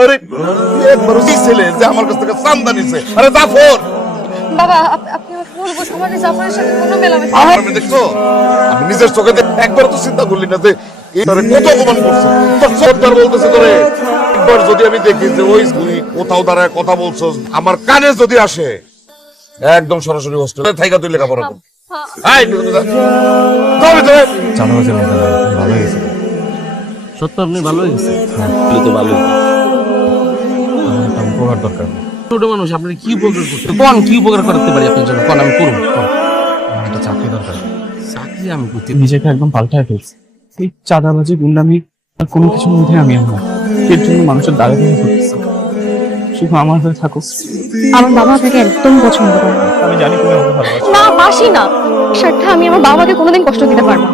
আরে একবার ওই ছেলে যে আমার কাছ থেকে চান্দা নিছে, আরে জাফর বাবা আপনি আমাকে বলবো সমাজে জাফরের সাথে কোনো মেলামেশা আমার আমি দেখছো, আমি নিজের চোখে একবার তো চিন্তা করলি না যে তারে কত অপমান করছে। তোর সর্দার বলতেছে তোরে একবার যদি আমি দেখি যে ওই তুই কোথাও দাঁড়ায় কথা বলছস, আমার কানে যদি আসে একদম সরাসরি হোস্টেলে থাইকা তুই লেখাপড়া কর। এই তবে তো চাঁদাবাজের মধ্যে ভালো হয়েছে। সত্য আপনি ভালো হয়েছে তো ভালো উপকার দরকার। ছোট মানুষ আপনি কি উপকার করতে কোন কি উপকার করতে পারি আপনার জন্য কোন আমি করুন আমার একটা চাকরি দরকার। চাকরি আমি করতে নিজেকে একদম পাল্টায় ফেলছি। এই চাঁদাবাজি গুন্ডামি আর কোনো কিছুর মধ্যে আমি আমার এর জন্য মানুষের দাঁড়িয়ে দাঁড়িয়ে করতেছি। শুধু আমার হয়ে থাকো। আমার বাবা আপনাকে একদম পছন্দ করে না। আমি জানি তুমি আমাকে ভালোবাসো। না বাসি না, স্বার্থে আমি আমার বাবাকে কোনোদিন কষ্ট দিতে পারবো না।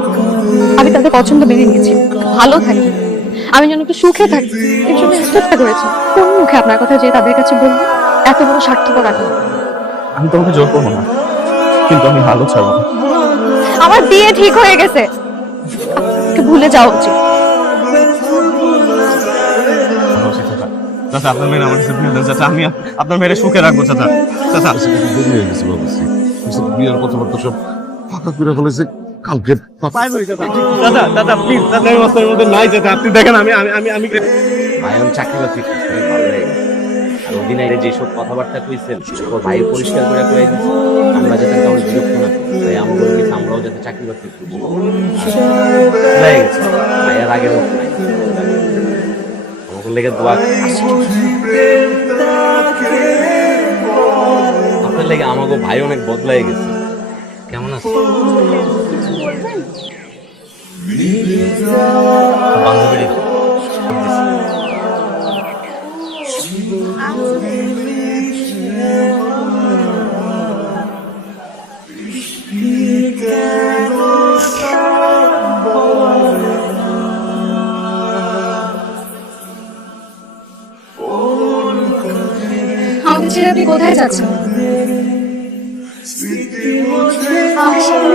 আমি তাদের পছন্দ মেনে নিয়েছি, ভালো থাকি, আমি যেন একটু সুখে থাকি, এর জন্য চেষ্টা করেছি। কোন মুখে আপনার কথা যে তাদের কাছে বলবো? এত বড় স্বার্থপর আপনি। আমি তোমাকে জোর করবো না, কিন্তু আমি ভালো চাবো। আমার বিয়ে ঠিক হয়ে গেছে, আপনাকে ভুলে যাওয়া উচিত। চাচা আপনার মেয়ের আমার কাছে বিয়ে দেন চাচা, আমি আপনার মেয়ের সুখে রাখবো চাচা। চাচা দেরি হয়ে গেছে বাবাজি, বিয়ের কথাবার্তা সব ফাঁকা করে ফেলেছে। কালকে চাচা চাচা প্লিজ চাচা, আমি অবস্থার মধ্যে নাই চাচা, আপনি দেখেন আমি আমি আমি আমি ভাই আমি চাকরি বাকরি করছি, ভালো হয়ে গেছে। আর অধিনায়কের যেসব কথাবার্তা কইছেন ওর ভাই পরিষ্কার করে কয়ে দিচ্ছে আমরা যাতে কাউকে বিরক্ত না করি, তাই আমাদের কিছু আমরাও যাতে চাকরি বাকরি করি। হয়ে গেছে ভাই, আর আগের মতো নাই। আমাকে লেগে দোয়া আপনার লেগে আমাকে ভাই অনেক বদলাই গেছে। কেমন আছে বান্ধবী? আমাকে ছেড়ে আপনি কোথায় যাচ্ছেন? আমার সাথে